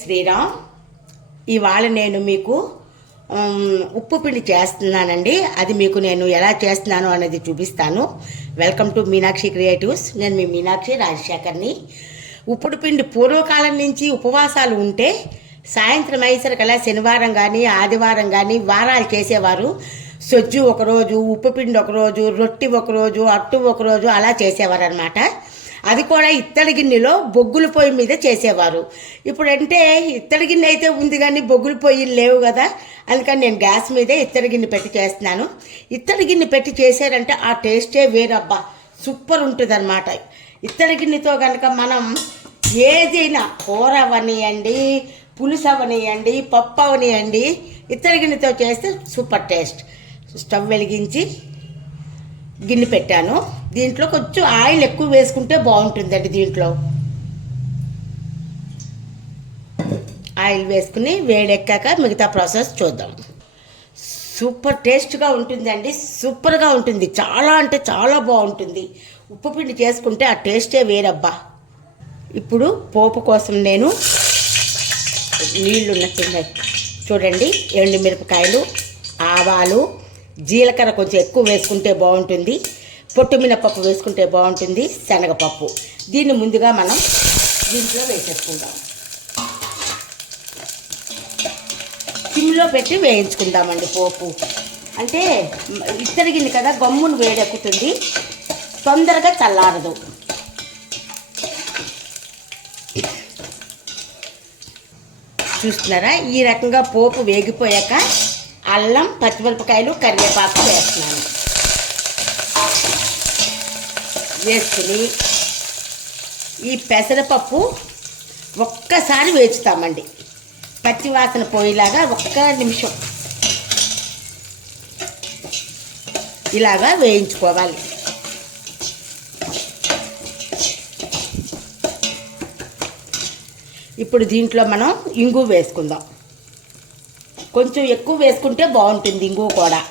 శ్రీరామ్, ఇవాళ నేను మీకు ఉప్పు పిండి చేస్తున్నానండి. అది మీకు నేను ఎలా చేస్తున్నాను అనేది చూపిస్తాను. Welcome to Meenakshi creatives. నేను మీ మీనాక్షి రాజశేఖర్ని. ఉప్పుడు పిండి పూర్వకాలం నుంచి ఉపవాసాలు ఉంటే సాయంత్రం అయ్యేసరికల్లా శనివారం కానీ ఆదివారం కానీ వారాలు చేసేవారు. సొజ్జు ఒకరోజు, ఉప్పు పిండి ఒకరోజు, రొట్టి ఒకరోజు, అట్టు ఒకరోజు అలా చేసేవారు అనమాట. అది కూడా ఇత్తడి గిన్నెలో బొగ్గుల పొయ్యి మీద చేసేవారు. ఇప్పుడంటే ఇత్తడి గిన్నె అయితే ఉంది కానీ బొగ్గుల పొయ్యిలు లేవు కదా, అందుకని నేను గ్యాస్ మీదే ఇత్తడి గిన్నె పెట్టి చేస్తున్నాను. ఇత్తడి గిన్నె పెట్టి చేశారంటే ఆ టేస్టే వేరబ్బా, సూపర్ ఉంటుంది అనమాట. ఇత్తడి గిన్నెతో కనుక మనం ఏదైనా కూర అవనియండి, పులుసు అవనియండి, పప్పు అవనియండి, ఇత్తడి గిన్నెతో చేస్తే సూపర్ టేస్ట్. స్టవ్ వెలిగించి గిన్నె పెట్టాను. దీంట్లో కొంచెం ఆయిల్ ఎక్కువ వేసుకుంటే బాగుంటుందండి. దీంట్లో ఆయిల్ వేసుకుని వేడెక్కాక మిగతా ప్రాసెస్ చూద్దాం. సూపర్ టేస్ట్గా ఉంటుందండి, సూపర్గా ఉంటుంది. చాలా అంటే చాలా బాగుంటుంది. ఉప్పు పిండి చేసుకుంటే ఆ టేస్టే వేరబ్బా. ఇప్పుడు పోపు కోసం నేను నీళ్లు ఉన్నట్టున్నాయి చూడండి. ఎండుమిరపకాయలు, ఆవాలు, జీలకర్ర కొంచెం ఎక్కువ వేసుకుంటే బాగుంటుంది. పొట్టు మినపప్పు వేసుకుంటే బాగుంటుంది. శనగపప్పు. దీన్ని ముందుగా మనం దీంట్లో వేసేసుకుందాం. సిమ్లో పెట్టి వేయించుకుందామండి. పోపు అంటే ఇత్తడిగింది కదా, గమ్మును వేడెక్కుతుంది, తొందరగా చల్లారదు. చూస్తున్నారా, ఈ రకంగా పోపు వేగిపోయాక అల్లం, పచ్చిమిరపకాయలు, కరివేపాకు వేస్తున్నాను. వేసుకుని ఈ పెసరపప్పు ఒక్కసారి వేచుతామండి. పచ్చివాసన పోయేలాగా ఒక్క నిమిషం ఇలాగా వేయించుకోవాలి. ఇప్పుడు దీంట్లో మనం ఇంగు వేసుకుందాం. కొంచెం ఎక్కువ వేసుకుంటే బాగుంటుంది ఇంగు కూడా.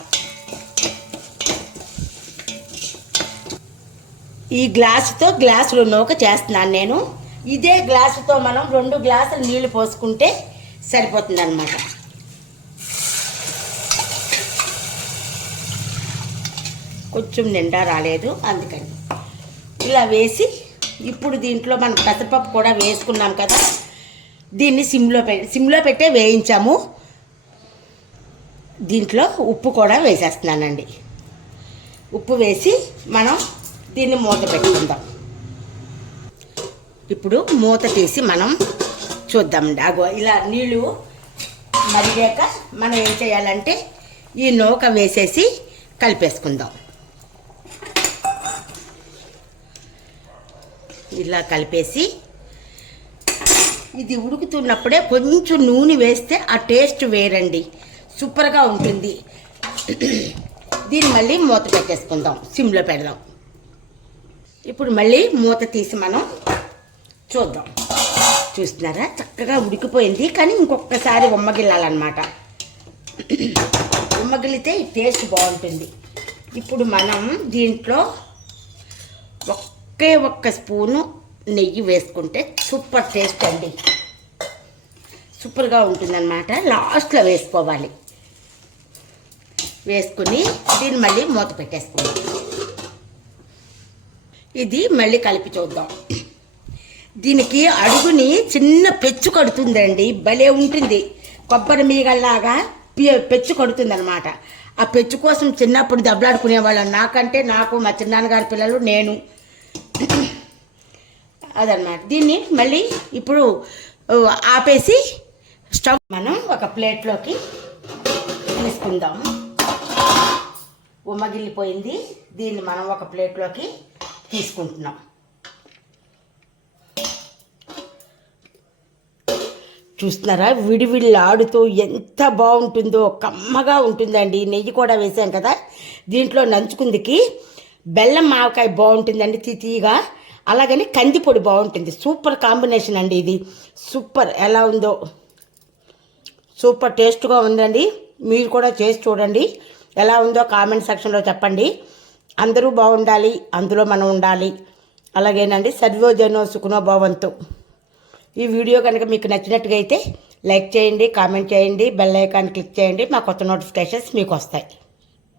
ఈ గ్లాసుతో గ్లాసులో నూక చేస్తున్నాను నేను. ఇదే గ్లాసుతో మనం 2 గ్లాసులు నీళ్లు పోసుకుంటే సరిపోతుంది అన్నమాట. కొంచెం నిండా రాలేదు అందుకని ఇలా వేసి, ఇప్పుడు దీంట్లో మనం పెసరపప్పు కూడా వేసుకున్నాం కదా, దీన్ని సిమ్లో పెట్టే వేయించాము. దీంట్లో ఉప్పు కూడా వేసేస్తున్నానండి. ఉప్పు వేసి మనం దీన్ని మూత పెట్టుకుందాం. ఇప్పుడు మూత తీసి మనం చూద్దామండి. అగో ఇలా నీళ్ళు మరిగాక మనం ఏం చేయాలంటే ఈ నూక వేసేసి కలిపేసుకుందాం. ఇలా కలిపేసి ఇది ఉడుకుతున్నప్పుడే కొంచెం నూనె వేస్తే ఆ టేస్ట్ వేరండి, సూపర్గా ఉంటుంది. దీన్ని మళ్ళీ మూత పెట్టేసుకుందాం, సిమ్లో పెడదాం. ఇప్పుడు మళ్ళీ మూత తీసి మనం చూద్దాం. చూస్తున్నారా, చక్కగా ఉడికిపోయింది. కానీ ఇంకొకసారి ఉమ్మగిల్లాలన్నమాట. ఉమ్మగిలితే టేస్ట్ బాగుంటుంది. ఇప్పుడు మనం దీంట్లో ఒక్క స్పూను నెయ్యి వేసుకుంటే సూపర్ టేస్ట్ అండి, సూపర్గా ఉంటుందన్నమాట. లాస్ట్లో వేసుకోవాలి. వేసుకుని దీన్ని మళ్ళీ మూత పెట్టేసుకుందాం. ఇది మళ్ళీ కలిపి చూద్దాం. దీనికి అడుగుని చిన్న పెచ్చు కడుతుందండి, భలే ఉంటుంది. కొబ్బరి మీగల్లాగా పెచ్చు కడుతుంది అనమాట. ఆ పెచ్చు కోసం చిన్నప్పుడు దెబ్బలాడుకునేవాళ్ళం. నాకు మా చిన్నాన్నగారి పిల్లలు, నేను. అదనమాట. దీన్ని మళ్ళీ ఇప్పుడు ఆపేసి స్టవ్ మనం ఒక ప్లేట్లోకి తీసుకుందాం. ఉమ్మగిల్లిపోయింది. దీన్ని మనం ఒక ప్లేట్లోకి తీసుకుంటున్నాం. చూస్తున్నారా, విడివిడిలాడుతూ ఎంత బాగుంటుందో, కమ్మగా ఉంటుందండి. నెయ్యి కూడా వేసాం కదా. దీంట్లో నంచుకుందికి బెల్లం మావకాయ బాగుంటుందండి, తీయగా. అలాగని కందిపొడి బాగుంటుంది. సూపర్ కాంబినేషన్ అండి ఇది. సూపర్, ఎలా ఉందో సూపర్ టేస్ట్గా ఉందండి. మీరు కూడా చేసి చూడండి, ఎలా ఉందో కామెంట్ సెక్షన్లో చెప్పండి. అందరూ బాగుండాలి, అందులో మనం ఉండాలి. అలాగేనండి. సర్వోజనో సుఖనో భవంతు. ఈ వీడియో కనుక మీకు నచ్చినట్టుగా అయితే లైక్ చేయండి, కామెంట్ చేయండి, బెల్ ఐకాన్ క్లిక్ చేయండి. మా కొత్త నోటిఫికేషన్స్ మీకు వస్తాయి.